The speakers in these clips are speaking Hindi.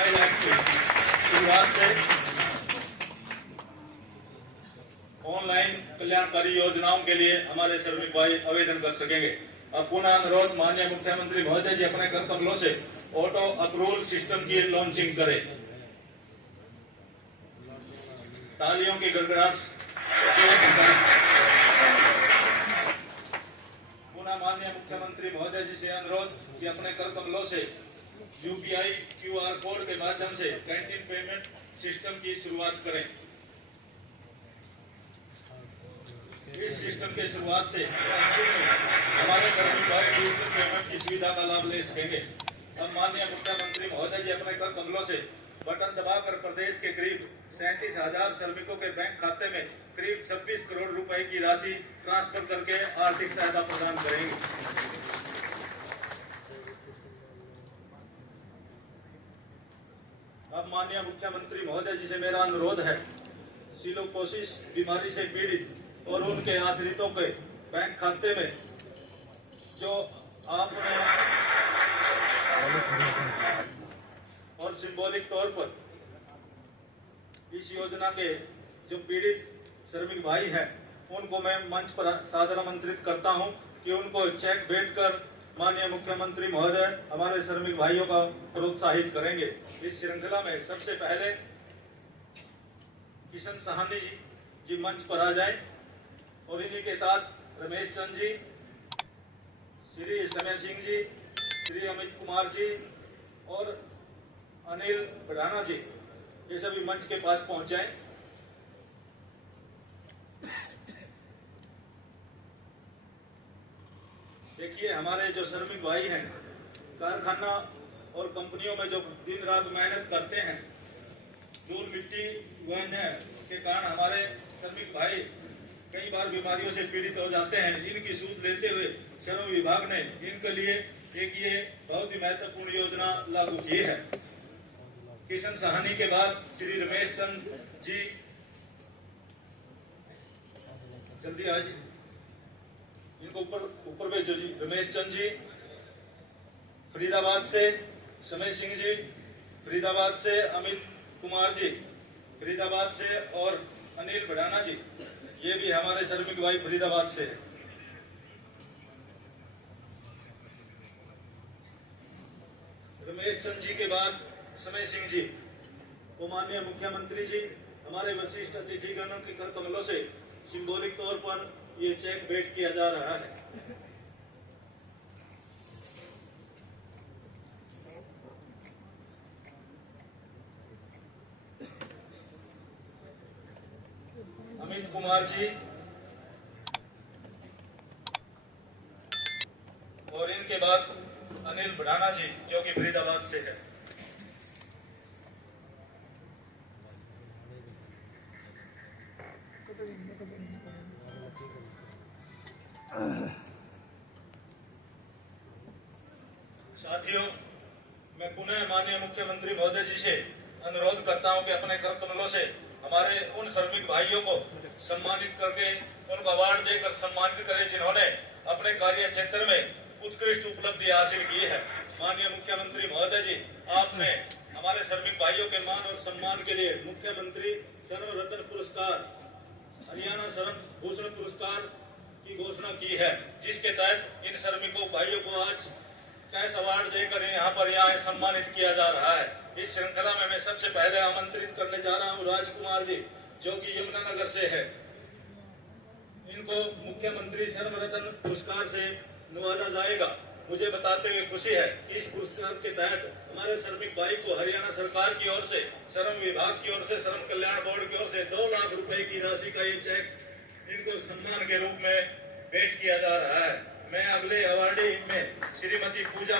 मोबाइल ऐप की शुरुआत से ऑनलाइन कल्याणकारी योजनाओं के लिए हमारे श्रमिक भाई आवेदन कर सकेंगे। अब पुनः अनुरोध माननीय मुख्यमंत्री महोदय जी अपने कर कमलों से ऑटो अप्रूवल सिस्टम की लॉन्चिंग करें। तालियों की गड़गड़ाहट से पुनः माननीय मुख्यमंत्री महोदय जी से अनुरोध कि अपने कर कमलों से यूपीआई क्यूआर कोड के माध्यम से कैंटीन पेमेंट सिस्टम की शुरुआत करें। इस सिस्टम के शुरुआत से हमारे श्रमिक भाई डिजिटल पेमेंट की सुविधा का लाभ ले सकेंगे। अब माननीय मुख्यमंत्री महोदय जी अपने कर कमलों से बटन दबाकर प्रदेश के करीब 37,000 श्रमिकों के बैंक खाते में करीब 26 करोड़ रुपए की राशि ट्रांसफर करके आर्थिक सहायता प्रदान करेंगे। अब माननीय मुख्यमंत्री महोदय जी से मेरा अनुरोध है, सिलोकोसिस बीमारी से पीड़ित और उनके आश्रितों के बैंक खाते में जो आपने और सिंबॉलिक तौर पर इस योजना के जो पीड़ित श्रमिक भाई हैं उनको मैं मंच पर सादर आमंत्रित करता हूं कि उनको चेक भेंट कर माननीय मुख्यमंत्री महोदय हमारे श्रमिक भाइयों का प्रोत्साहित करेंगे। इस श्रृंखला में सबसे पहले किशन सहानी जी मंच पर आ जाएं और इन्हीं के साथ रमेश चंद जी, श्री समय सिंह जी, श्री अमित कुमार जी और अनिल बढ़ाना जी, ये सभी मंच के पास पहुंच जाएं। देखिए, हमारे जो श्रमिक भाई हैं कारखाना और कंपनियों में जो दिन रात मेहनत करते हैं, धूल मिट्टी वहन के कारण हमारे श्रमिक भाई कई बार बीमारियों से पीड़ित हो जाते हैं। इनकी सूद लेते हुए श्रम विभाग ने इनके लिए एक ये बहुत ही महत्वपूर्ण योजना लागू की है। किशन सहानी के बाद श्री रमेश चंद जी, जल्दी आज इनको ऊपर भेजो जी। रमेश चंद जी फरीदाबाद से, समय सिंह जी फरीदाबाद से, अमित कुमार जी फरीदाबाद से और अनिल बढ़ाना जी, ये भी हमारे श्रमिक भाई फरीदाबाद से है। रमेश चंद जी के बाद समय सिंह जी को माननीय मुख्यमंत्री जी हमारे वरिष्ठ अतिथिगणों के कर कमलों से सिंबॉलिक तौर पर ये चेक भेंट किया जा रहा है। अमित कुमार जी और इनके बाद अनिल बढ़ाना जी जो कि फरीदाबाद से है। साथियों, मैं पुनः माननीय मुख्यमंत्री महोदय जी से अनुरोध करता हूं कि अपने कर कमलों से हमारे उन श्रमिक भाइयों को सम्मानित करके उनको अवार्ड देकर सम्मानित करें जिन्होंने अपने कार्य क्षेत्र में उत्कृष्ट उपलब्धि हासिल की है। माननीय मुख्यमंत्री महोदय जी, आपने हमारे श्रमिक भाइयों के मान और सम्मान के लिए मुख्यमंत्री श्रम रत्न पुरस्कार, हरियाणा श्रम भूषण पुरस्कार की घोषणा की है, जिसके तहत इन श्रमिकों भाइयों को आज कैश अवार्ड देकर यहाँ सम्मानित किया जा रहा है। इस श्रृंखला में मैं सबसे पहले आमंत्रित करने जा रहा हूँ राजकुमार जी जो कि यमुनानगर से है। इनको मुख्यमंत्री श्रम रत्न पुरस्कार से नवाजा जाएगा। मुझे बताते हुए खुशी है कि इस पुरस्कार के तहत हमारे श्रमिक भाई को हरियाणा सरकार की ओर से, श्रम विभाग की ओर से, श्रम कल्याण बोर्ड की ओर से 2 लाख रुपए की राशि का ये चेक इनको सम्मान के रूप में भेंट किया जा रहा है। मैं अगले अवार्डी में श्रीमती पूजा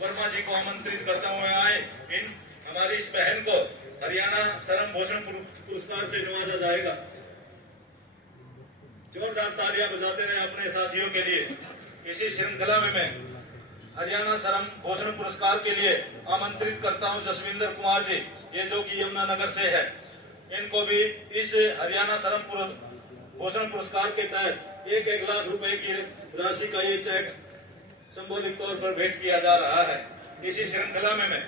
वर्मा जी को आमंत्रित करता हुए आए। इन हमारी इस बहन को हरियाणा श्रम भूषण पुरस्कार से नवाजा जाएगा। जोरदार तालियां बजाते रहे अपने साथियों के लिए। इसी श्रृंखला में मैं हरियाणा श्रम भूषण पुरस्कार के लिए आमंत्रित करता हूं जसविंदर कुमार जी, ये जो कि यमुनानगर से है। इनको भी इस हरियाणा श्रम भूषण पुरस्कार के तहत 1-1 लाख रुपए की राशि का ये चेक सिंबॉलिक तौर पर भेंट किया जा रहा है। इसी श्रृंखला में मैं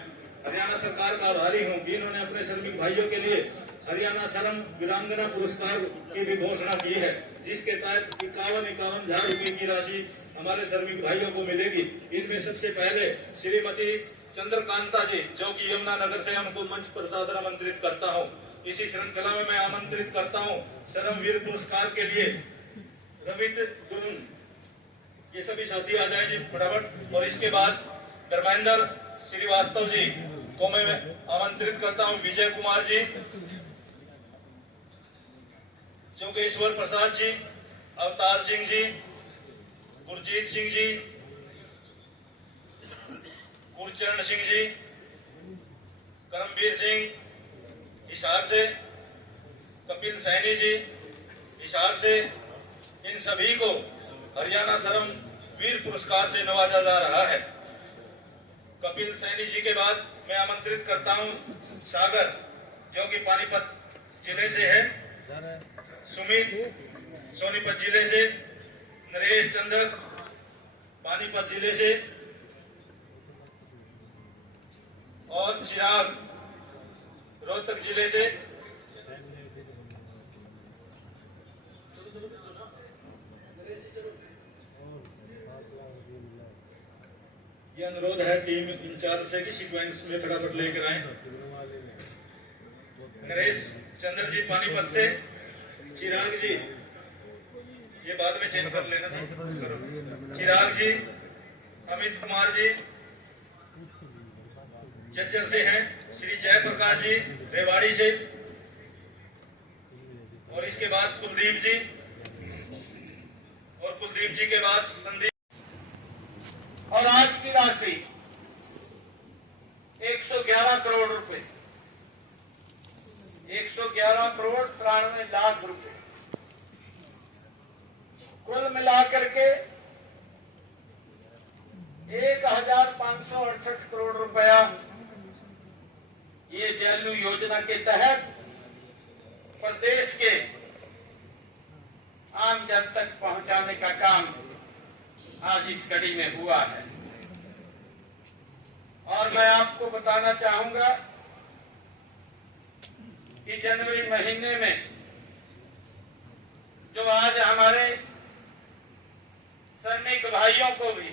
हरियाणा सरकार का आभारी हूँ कि इन्होंने अपने श्रमिक भाइयों के लिए हरियाणा श्रम वीरांगना पुरस्कार की भी घोषणा की है, जिसके तहत 51,000 रुपए की राशि हमारे श्रमिक भाइयों को मिलेगी। इनमें सबसे पहले श्रीमती चंद्रकांता जी, जो कि यमुनानगर से हमको मंच पर सादर आमंत्रित करता हूँ। इसी श्रृंखला में मैं आमंत्रित करता हूँ श्रमवीर पुरस्कार के लिए रवित दुन, ये सभी साथी आ जाए जी फटाफट। और इसके बाद धर्मेंद्र श्रीवास्तव जी को मैं आमंत्रित करता हूँ, विजय कुमार जी, जोगेश्वर प्रसाद जी, अवतार सिंह जी, गुरजीत सिंह जी, गुरचरण सिंह जी, करमवीर सिंह हिसार से, कपिल सैनी जी हिसार से, इन सभी को हरियाणा श्रम वीर पुरस्कार से नवाजा जा रहा है। कपिल सैनी जी के बाद मैं आमंत्रित करता हूं सागर, जो कि पानीपत जिले से है, सुमित सोनीपत जिले से, नरेश चंद्र पानीपत जिले से, और चिराग रोहतक जिले से। ये अनुरोध है टीम इंचार्ज से कि सीक्वेंस में फटाफट लेकर आए। नरेश चंद्र जी पानीपत से, चिराग जी ये बाद में चेंज कर लेना था, चिराग जी, अमित कुमार जी जज्जर से हैं, श्री जयप्रकाश जी रेवाड़ी से, और इसके बाद कुलदीप जी, और कुलदीप जी के बाद संदीप। और आज की राशि 111 करोड़ रुपए, 111 करोड़ 93 लाख रुपए, कुल मिलाकर के 1,568 करोड़ रुपया ये जलू योजना के तहत प्रदेश के आम जन तक पहुंचाने का काम आज इस कड़ी में हुआ है। और मैं आपको बताना चाहूंगा कि जनवरी महीने में जो आज हमारे श्रमिक भाइयों को भी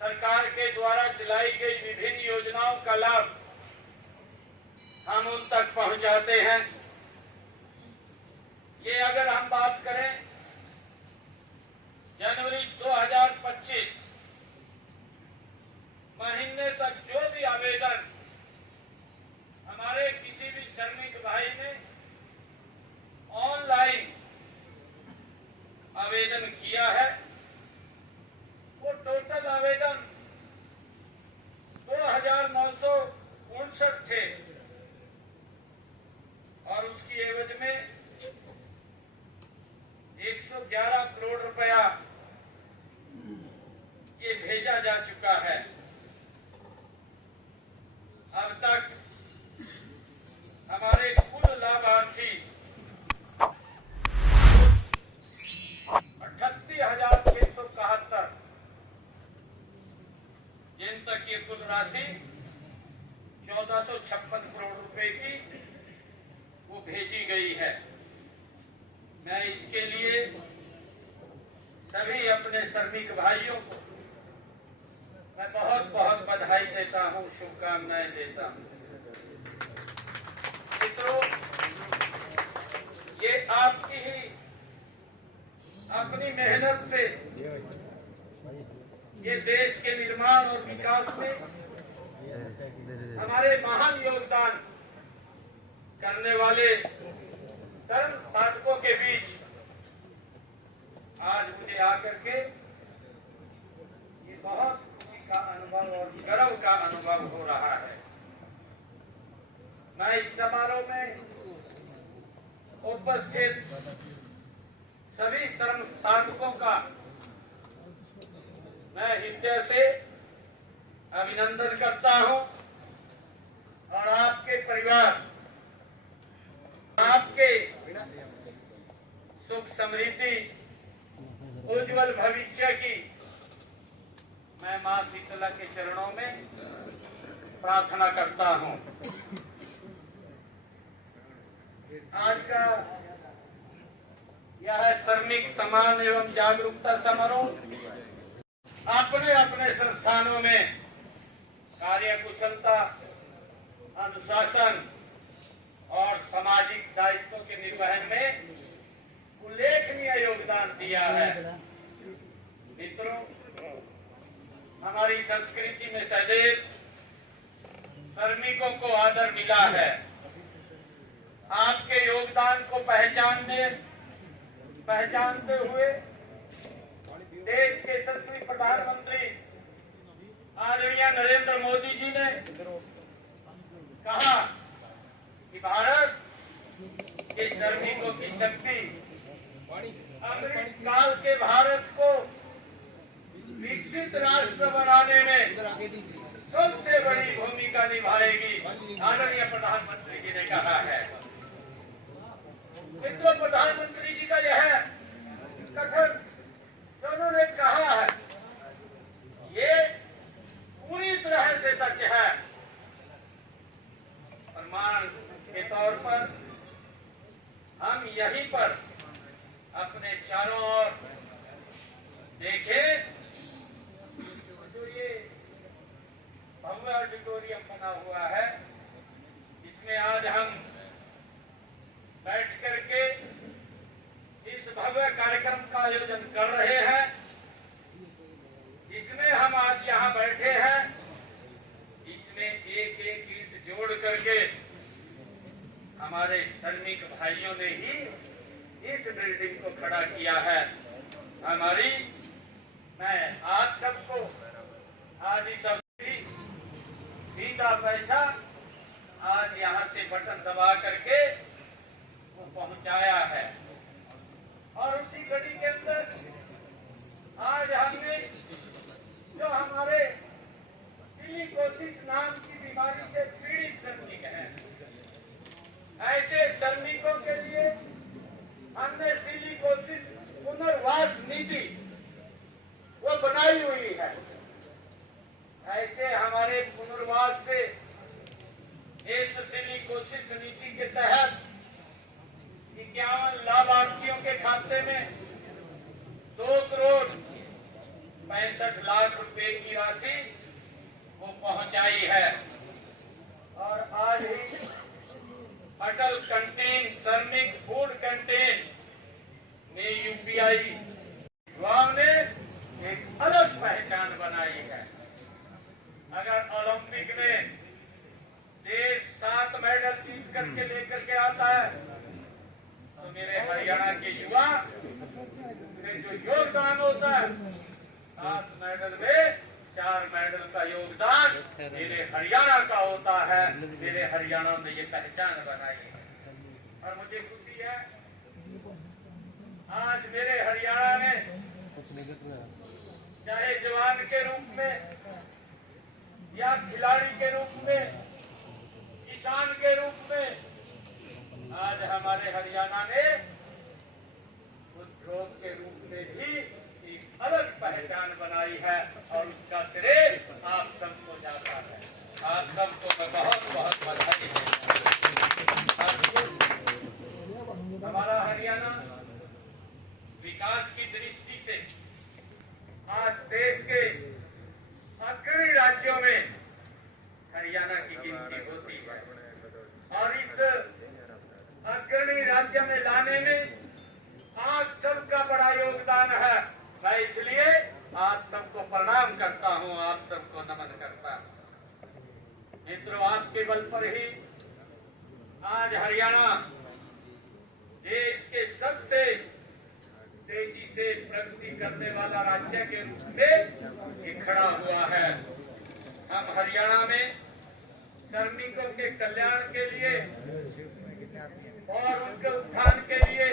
सरकार के द्वारा चलाई गई विभिन्न योजनाओं का लाभ हम उन तक पहुंचाते हैं। ये अगर हम बात करें जनवरी 2025 महीने तक जो भी आवेदन हमारे किसी भी श्रमिक भाई ने ऑनलाइन आवेदन किया है, वो टोटल आवेदन 2,959 थे, और उसकी एवज में 111 करोड़ रुपया ये भेजा जा चुका है। अब तक हमारे कुल लाभार्थी 38,671, जिन तक ये कुल राशि 1,456 करोड़ रुपए की वो भेजी गई है। मैं इसके लिए सभी अपने श्रमिक भाइयों को मैं बहुत बहुत बधाई देता हूं, शुभकामनाएं देता हूं। मित्रों, ये आपकी ही अपनी मेहनत से ये देश के निर्माण और विकास में हमारे महान योगदान करने वाले कर्म साधकों के बीच आज मुझे आकर के ये बहुत खुशी का अनुभव और गर्व का अनुभव हो रहा है। मैं इस समारोह में उपस्थित सभी कर्म साधकों का मैं हृदय से अभिनंदन करता हूं, और आपके परिवार, आपके सुख समृद्धि उज्जवल भविष्य की मैं मां शीतला के चरणों में प्रार्थना करता हूं। आज का यह श्रमिक सम्मान एवं जागरूकता समारोह अपने अपने संस्थानों में कार्य कुशलता, अनुशासन और सामाजिक दायित्वों के निर्वहन में उल्लेखनीय योगदान दिया है। मित्रों, हमारी संस्कृति में सदैव श्रमिकों को आदर मिला है। आपके योगदान को पहचानते हुए देश के यशस्वी प्रधानमंत्री आदरणीय नरेंद्र मोदी जी ने कहा कि भारत के श्रमिकों की शक्ति अमृत काल के भारत को विकसित राष्ट्र बनाने में सबसे बड़ी भूमिका निभाएगी, आदरणीय प्रधानमंत्री जी ने कहा है। मित्रों, प्रधानमंत्री जी का यह कथन जो उन्होंने कहा है, ये पूरी तरह से सच है। प्रमाण के तौर पर हम यहीं पर अपने चारों ओर देखें तो ये भव्य ऑडिटोरियम बना हुआ है, जिसमें आज हम बैठ करके इस भव्य कार्यक्रम का आयोजन कर रहे हैं। जिसमें हम आज यहाँ बैठे हैं, इसमें एक एक ईंट जोड़ करके हमारे श्रमिक भाइयों ने ही इस बिल्डिंग को खड़ा किया है। मैं आप सबको आज इस सीधा पैसा आज यहाँ से बटन दबा करके वो पहुंचाया है। और उसी घड़ी के अंदर आज हमने जो हमारे सिलिकोसिस नाम की बीमारी से पीड़ित श्रमिक हैं, ऐसे श्रमिकों के लिए हमने सिलिकोसिस पुनर्वास नीति वो बनाई हुई है। ऐसे हमारे पुनर्वास से इस सिलिकोसिस नीति के तहत 51 लाभार्थियों के खाते में 2,65,00,000 रुपए की राशि वो पहुंचाई है। और आज ही अटल कैंटीन श्रमिक फूड कैंटीन में यूपीआई युवाओं ने एक अलग पहचान बनाई है। अगर ओलंपिक में देश 7 मेडल जीत करके लेकर के आता है, तो मेरे हरियाणा के युवा में जो योगदान होता है, 7 मेडल में 4 मेडल का योगदान मेरे हरियाणा का होता है। मेरे हरियाणा में ये पहचान बनाई है और मुझे खुशी है आज मेरे हरियाणा में चाहे जवान के रूप में या खिलाड़ी के रूप में, किसान के रूप में, आज हमारे हरियाणा ने उद्योग के रूप में भी एक अलग पहचान बनाई है और उसका श्रेय आप सबको जाता है। आप सबको मैं बहुत बहुत बधाई देता हूं। हमारा हरियाणा विकास की दृष्टि से आज देश के अग्रणी राज्यों में हरियाणा की गिनती होती है और इस अग्रणी राज्य में लाने में आप सबका बड़ा योगदान है। मैं इसलिए आप सबको प्रणाम करता हूं, आप सबको नमन करता हूं। मित्रों, आपके बल पर ही आज हरियाणा देश के सबसे तेजी से प्रगति करने वाला राज्य के रूप में खड़ा हुआ है। हम हरियाणा में श्रमिकों के कल्याण के लिए और उनके उत्थान के लिए